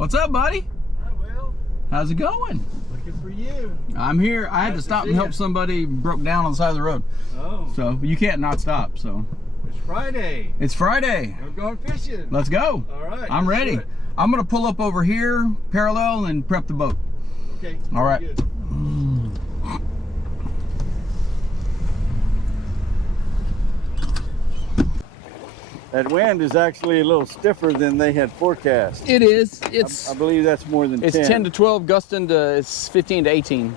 What's up, buddy? Hi, Will. How's it going? Looking for you. I'm here. I had to stop and help somebody broke down on the side of the road. Oh. So you can't not stop. So It's Friday. it's Friday. We're going fishing. Let's go. All right. I'm ready. I'm gonna pull up over here, parallel, and prep the boat. Okay. All right. Good. That wind is actually a little stiffer than they had forecast. It is. It's. I believe that's more than 10. It's 10 to 12, gusting to it's 15 to 18.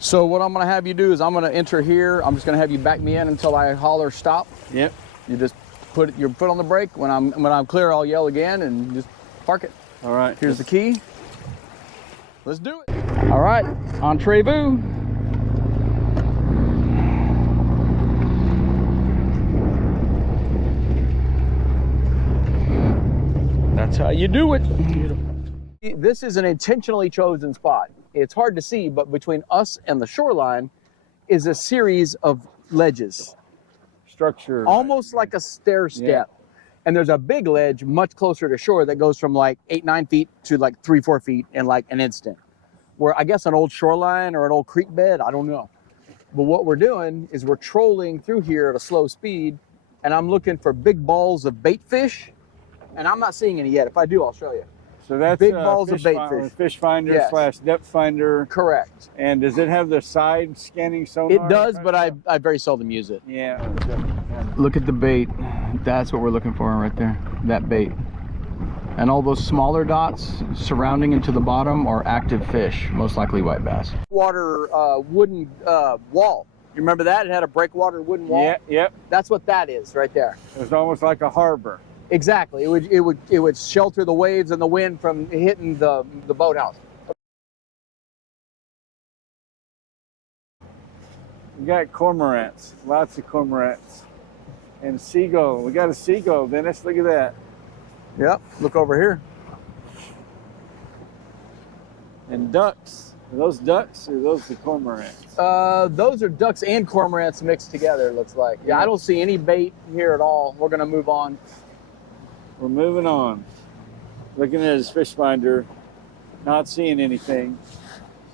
So what I'm gonna have you do is I'm gonna enter here. I'm just gonna have you back me in until I holler stop. Yep. You just put your foot on the brake. When I'm clear, I'll yell again and just park it. All right. Here's the key. Let's do it. All right, entree-vous. That's how you do it. This is an intentionally chosen spot. It's hard to see, but between us and the shoreline is a series of ledges. Structure. Almost like a stair step. Yeah. And there's a big ledge much closer to shore that goes from like 8-9 feet to like 3-4 feet in like an instant. Where I guess an old shoreline or an old creek bed, I don't know. But what we're doing is we're trolling through here at a slow speed, and I'm looking for big balls of bait fish, and I'm not seeing any yet. If I do, I'll show you. So that's big balls of bait fish. Fish finder Yes. slash depth finder. Correct. And does it have the side scanning sonar? It does, but I very seldom use it. Yeah. Look at the bait. That's what we're looking for right there. That bait. And all those smaller dots surrounding into the bottom are active fish, most likely white bass. Water wooden wall. You remember that? It had a breakwater wooden wall. Yeah. Yep. That's what that is right there. It was almost like a harbor. Exactly. It would shelter the waves and the wind from hitting the boathouse. We got cormorants, lots of cormorants, and seagull. We got a seagull, Dennis. Look at that. Yep. Look over here. And ducks. Are those ducks or are those the cormorants? Those are ducks and cormorants mixed together. It looks like. Yeah, I don't see any bait here at all. We're gonna move on. We're moving on. Looking at his fish finder, not seeing anything.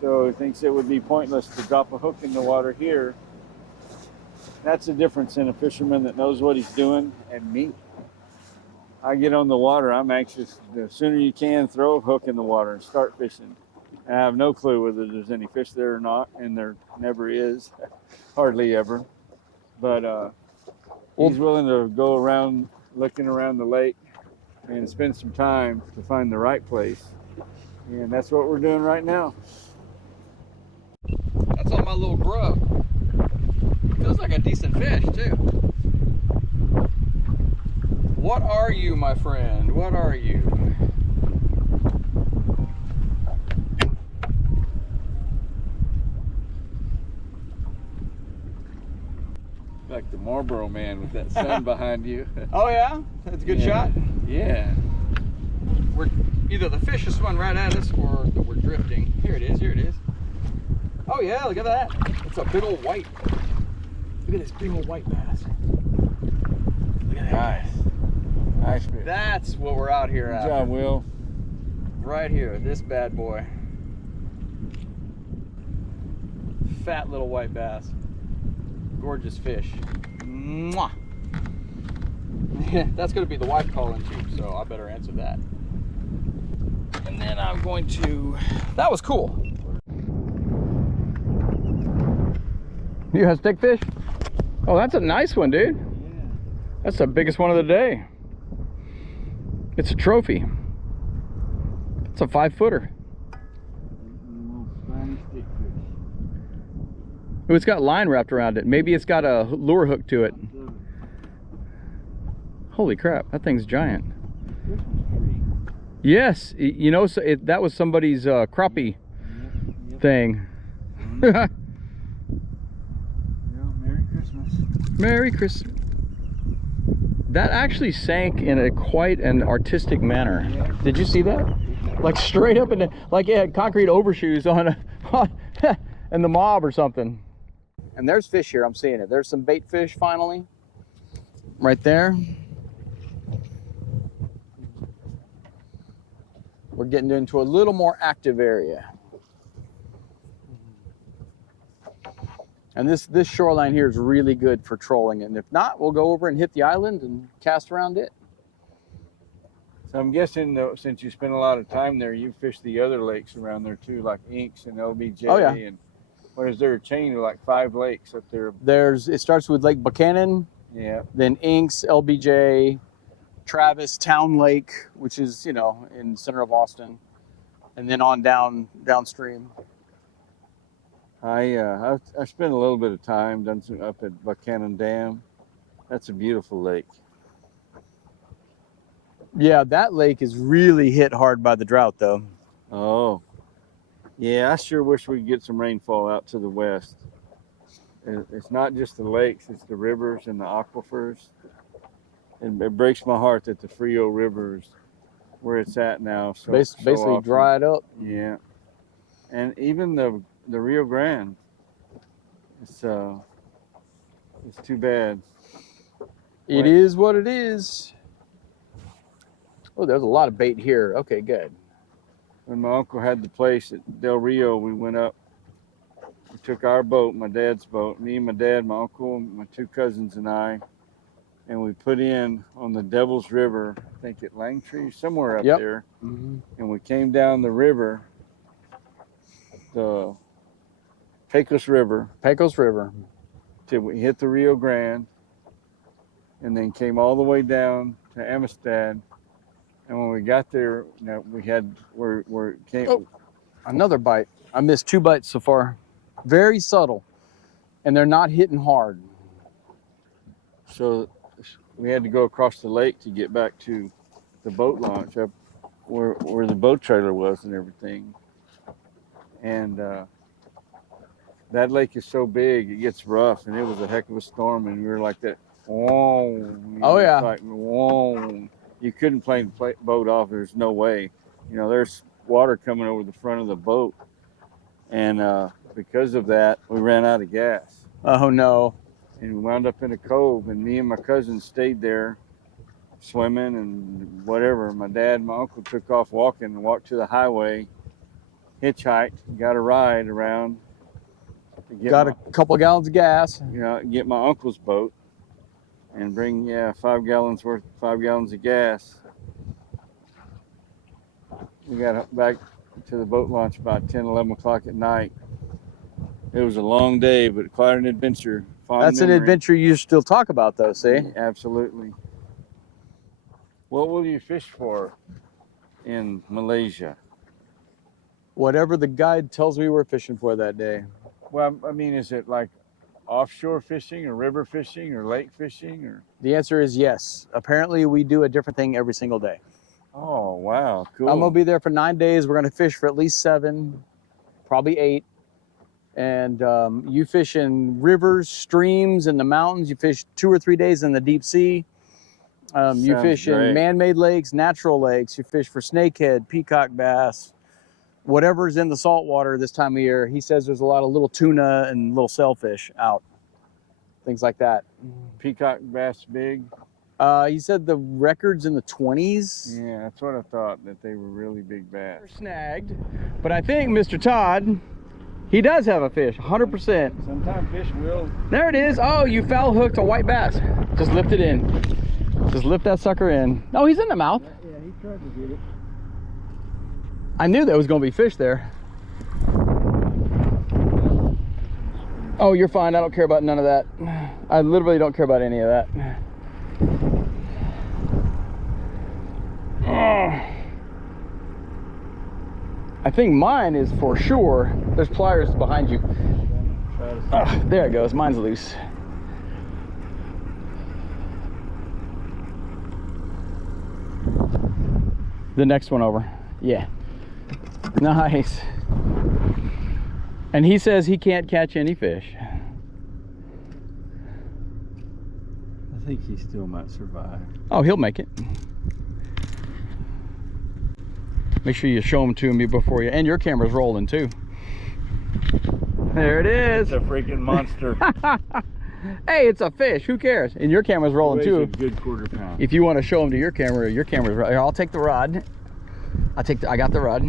So he thinks it would be pointless to drop a hook in the water here. That's the difference in a fisherman that knows what he's doing and me. I get on the water, I'm anxious. The sooner you can, throw a hook in the water and start fishing. I have no clue whether there's any fish there or not, and there never is, hardly ever. But he's willing to go around looking around the lake and spend some time to find the right place. And that's what we're doing right now. That's all my little grub. Feels like a decent fish too. What are you, my friend? What are you? Like the Marlboro man with that sun behind you. Oh yeah? That's a good shot? Yeah. We're either the fish is swimming right at us or we're drifting. Here it is, here it is. Oh yeah, look at that. It's a big old white. Look at this big old white bass. Look at that. Nice. Nice fish. That's what we're out here at. Good job, Will. Right here, this bad boy. Fat little white bass. Gorgeous fish. Mwah. That's going to be the wife calling too, so I better answer that. And then I'm going to... That was cool. You have stickfish? Oh, that's a nice one, dude. Yeah. That's the biggest one of the day. It's a trophy. It's a 5-footer. Oh, it's got line wrapped around it. Maybe it's got a lure hook to it. Holy crap, that thing's giant. Yes, you know, so that was somebody's crappie thing. Merry Christmas. Merry Christmas. That actually sank in a quite an artistic manner. Did you see that? Like straight up in the, like it had concrete overshoes on in the mob or something. And there's fish here, I'm seeing it. There's some bait fish finally. Right there. we're getting into a little more active area. And this shoreline here is really good for trolling. And if not, we'll go over and hit the island and cast around it. So I'm guessing, though, since you spend a lot of time there, you fish the other lakes around there too, like Inks and LBJ. Oh, yeah. And what is there, a chain of like 5 lakes up there? It starts with Lake Buchanan, Yeah. then Inks, LBJ, Travis, Town Lake, which is, you know, in the center of Austin, and then on downstream. I spent a little bit of time done some up at Buchanan Dam. That's a beautiful lake. Yeah, that lake is really hit hard by the drought, though. Oh, yeah. I sure wish we could get some rainfall out to the west. It's not just the lakes; it's the rivers and the aquifers. And it breaks my heart that the Frio River is where it's at now. So Basically often. dried up. Yeah, and even the Rio Grande. It's too bad. It is what it is. Oh, there's a lot of bait here. Okay, good. When my uncle had the place at Del Rio, we went up. We took our boat, my dad's boat, me and my dad, my uncle, my 2 cousins and I, and we put in on the Devil's River, I think at Langtree, somewhere up there. Mm-hmm. And we came down the river, the Pecos River, till we hit the Rio Grande, and then came all the way down to Amistad. And when we got there, you know, we had where it came. Oh, another bite. I missed 2 bites so far. Very subtle, and they're not hitting hard. So we had to go across the lake to get back to the boat launch up where the boat trailer was and everything. And that lake is so big, it gets rough, and it was a heck of a storm, and we were like that. Whoa! Oh yeah. Like whoa! You couldn't plane the boat off. There's no way. You know, there's water coming over the front of the boat, and because of that, we ran out of gas. Oh no. And we wound up in a cove, and me and my cousin stayed there swimming and whatever. My dad and my uncle took off walking and walked to the highway, hitchhiked, got a ride around. Got a couple of gallons of gas. You know, get my uncle's boat and bring 5 gallons of gas. We got back to the boat launch about 10, 11 o'clock at night. It was a long day, but quite an adventure. That's an adventure you still talk about, though, see? Absolutely. What will you fish for in Malaysia? Whatever the guide tells me we're fishing for that day. Well, I mean, is it like offshore fishing or river fishing or lake fishing? Or The answer is yes. Apparently, we do a different thing every single day. Oh, wow. Cool. I'm going to be there for 9 days. We're going to fish for at least 7, probably 8. And you fish in rivers, streams, in the mountains. You fish 2 or 3 days in the deep sea. You fish in man-made lakes, natural lakes. You fish for snakehead, peacock bass, whatever's in the salt water this time of year. He says there's a lot of little tuna and little sailfish out, things like that. Peacock bass big? He said the record's in the 20s. Yeah, that's what I thought, that they were really big bass. Snagged, but I think Mr. Todd, he does have a fish, 100%. Sometimes fish will. There it is. Oh, you foul hooked a white bass. Just lift it in. Just lift that sucker in. No, he's in the mouth. Yeah, he tried to get it. I knew there was going to be fish there. Oh, you're fine. I don't care about none of that. I literally don't care about any of that. I think mine is for sure. There's pliers behind you. There it goes. Mine's loose. The next one over. Yeah. Nice. And he says he can't catch any fish. I think he still might survive. Oh, he'll make it. Make sure you show them to me before you, and your camera's rolling too. There it is. It's a freaking monster. Hey, it's a fish. Who cares? And your camera's rolling too. A good quarter pound. If you want to show them to your camera's right. I'll take the rod. I got the rod.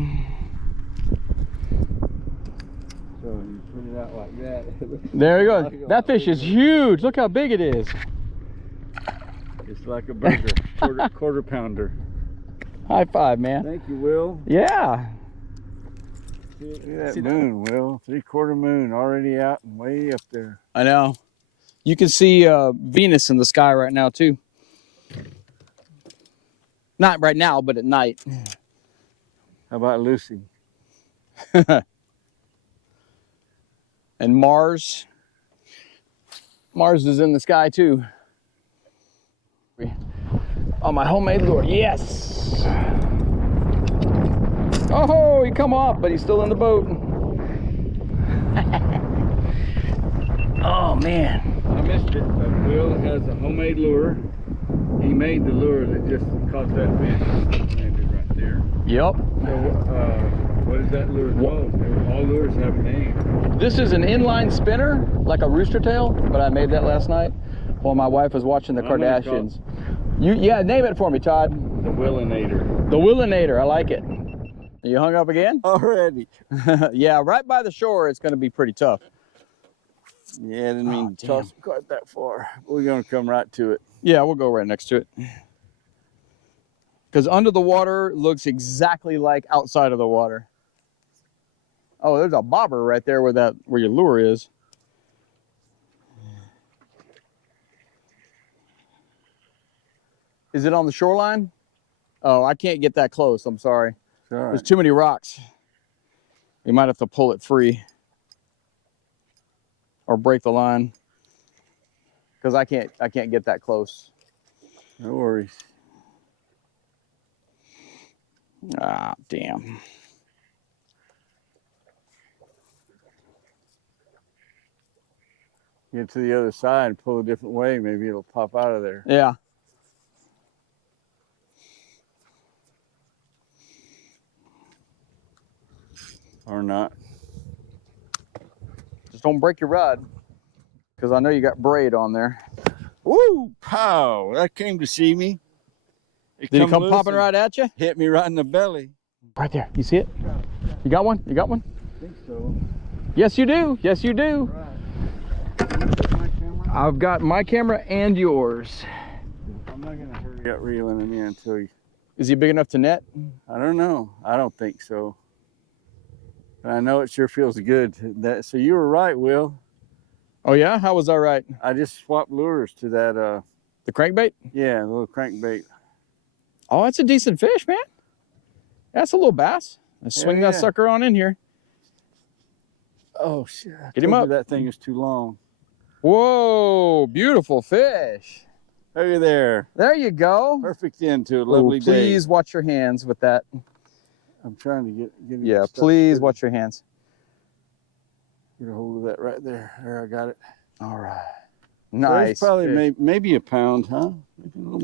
So you put it out like that. There you go. That fish is huge. Look how big it is. It's like a burger, quarter pounder. High five, man. Thank you, Will. Yeah. Look at that moon, Will. 3/4 moon already out and way up there. I know. You can see Venus in the sky right now too. Not right now, but at night. How about Lucy? And Mars. Mars is in the sky too. On my homemade lure, yes. Oh, he come off, but he's still in the boat. Oh man. I missed it, but Will has a homemade lure. He made the lure that just caught that fish. Landed right there. Yep. So, what is that lure called? All lures have a name. This is an inline spinner, like a rooster tail, but I made that last night while my wife was watching the Kardashians. Yeah, name it for me, Todd. The Willinator. The Willinator, I like it. You hung up again? Already. Yeah, right by the shore, it's going to be pretty tough. Yeah, I didn't mean to toss it quite that far. We're going to come right to it. Yeah, we'll go right next to it. Because under the water looks exactly like outside of the water. Oh, there's a bobber right there where your lure is. Is it on the shoreline? Oh, I can't get that close. I'm sorry. All right. There's too many rocks. You might have to pull it free or break the line because I can't get that close. No worries. Ah, damn. Get to the other side and pull a different way. Maybe it'll pop out of there. Yeah. Or not. Just don't break your rod because I know you got braid on there. Woo! Pow! That came to see me. Did he come popping right at you? Hit me right in the belly. Right there. You see it? You got one? You got one? I think so. Yes, you do. Yes, you do. Right. My camera? I've got my camera and yours. I'm not going to hurry up reeling him in until you... Is he big enough to net? I don't know. I don't think so. But I know it sure feels good. So you were right, Will. Oh, yeah? How was I right? I just swapped lures to that... The crankbait? Yeah, the little crankbait. Oh, that's a decent fish, man. That's a little bass. Let's swing that sucker on in here. Oh, shit. Get him up. That thing is too long. Whoa, beautiful fish. Look at there. There you go. Perfect end to a lovely day. Please watch your hands with that. I'm trying to get it. Yeah, please watch your hands. Get a hold of that right there. There, I got it. All right. So Nice. it's probably maybe a pound, huh?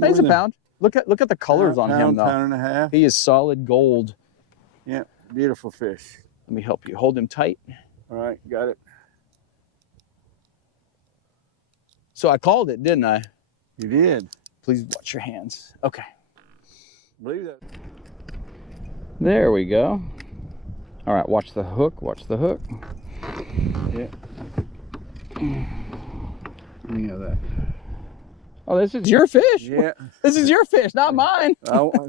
He's a pound. Look at the colors on him, though. Pound and a half. He is solid gold. Yeah, beautiful fish. Let me help you. Hold him tight. All right, got it. So I called it, didn't I? You did. Please watch your hands. Okay. Believe that. There we go. All right, watch the hook. Watch the hook. Yeah. Let me have that. Oh, this is your fish? Yeah. This is your fish, not mine.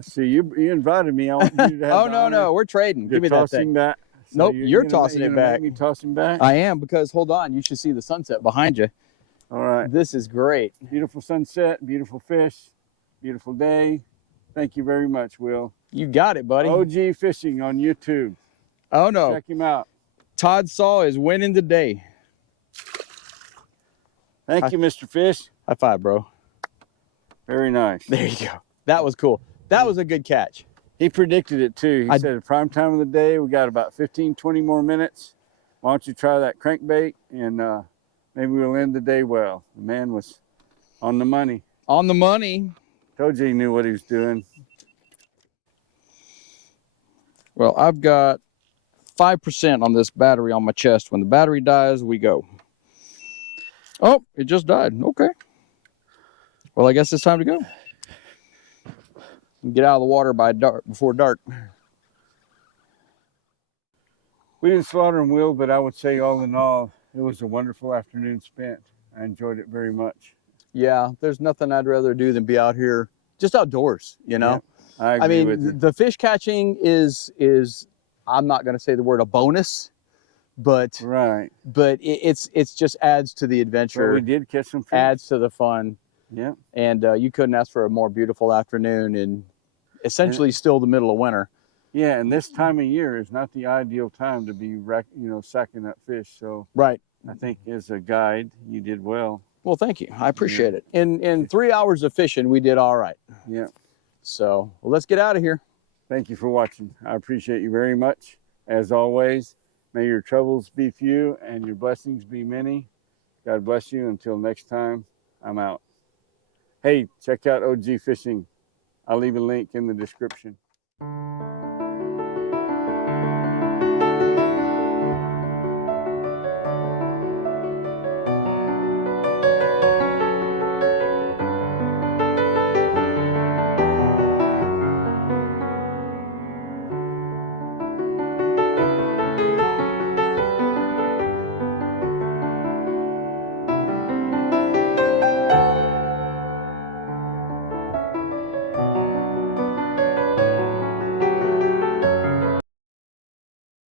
See, you invited me. I want you to have Oh, no. We're trading. Give me that thing. Back. So Nope, you're tossing it back. Make me toss him back? I am, because hold on. You should see the sunset behind you. All right. This is great. Beautiful sunset, beautiful fish, beautiful day. Thank you very much, Will. You got it, buddy. OG Fishing on YouTube. Oh, no. Check him out. Todd Saw is winning today. Thank you, Mr. Fish. High five, bro. Very nice. There you go. That was cool. That was a good catch. He predicted it too. He said, prime time of the day, we got about 15, 20 more minutes. Why don't you try that crankbait and maybe we'll end the day well. The man was on the money. On the money. Told you he knew what he was doing. Well, I've got 5% on this battery on my chest. When the battery dies, we go. Oh, it just died. Okay. Well, I guess it's time to go. Get out of the water by dark, before dark. We didn't slaughter them, Will, but I would say all in all, it was a wonderful afternoon spent. I enjoyed it very much. Yeah, there's nothing I'd rather do than be out here just outdoors, you know? Yep, I I agree with mean, you. the fish catching is I'm not going to say the word a bonus, but Right. it's just adds to the But adventure, we did catch some fish. adds to the fun, Yep. and you couldn't ask for a more beautiful afternoon in essentially still the middle of winter. Yeah, and this time of year is not the ideal time to be, sacking up fish. So Right. I think as a guide, you did well. Well, thank you. I appreciate it. In 3 hours of fishing, we did all right. Yeah. So well, let's get out of here. Thank you for watching. I appreciate you very much. As always, may your troubles be few and your blessings be many. God bless you. Until next time, I'm out. Hey, check out OG Fishing. I'll leave a link in the description.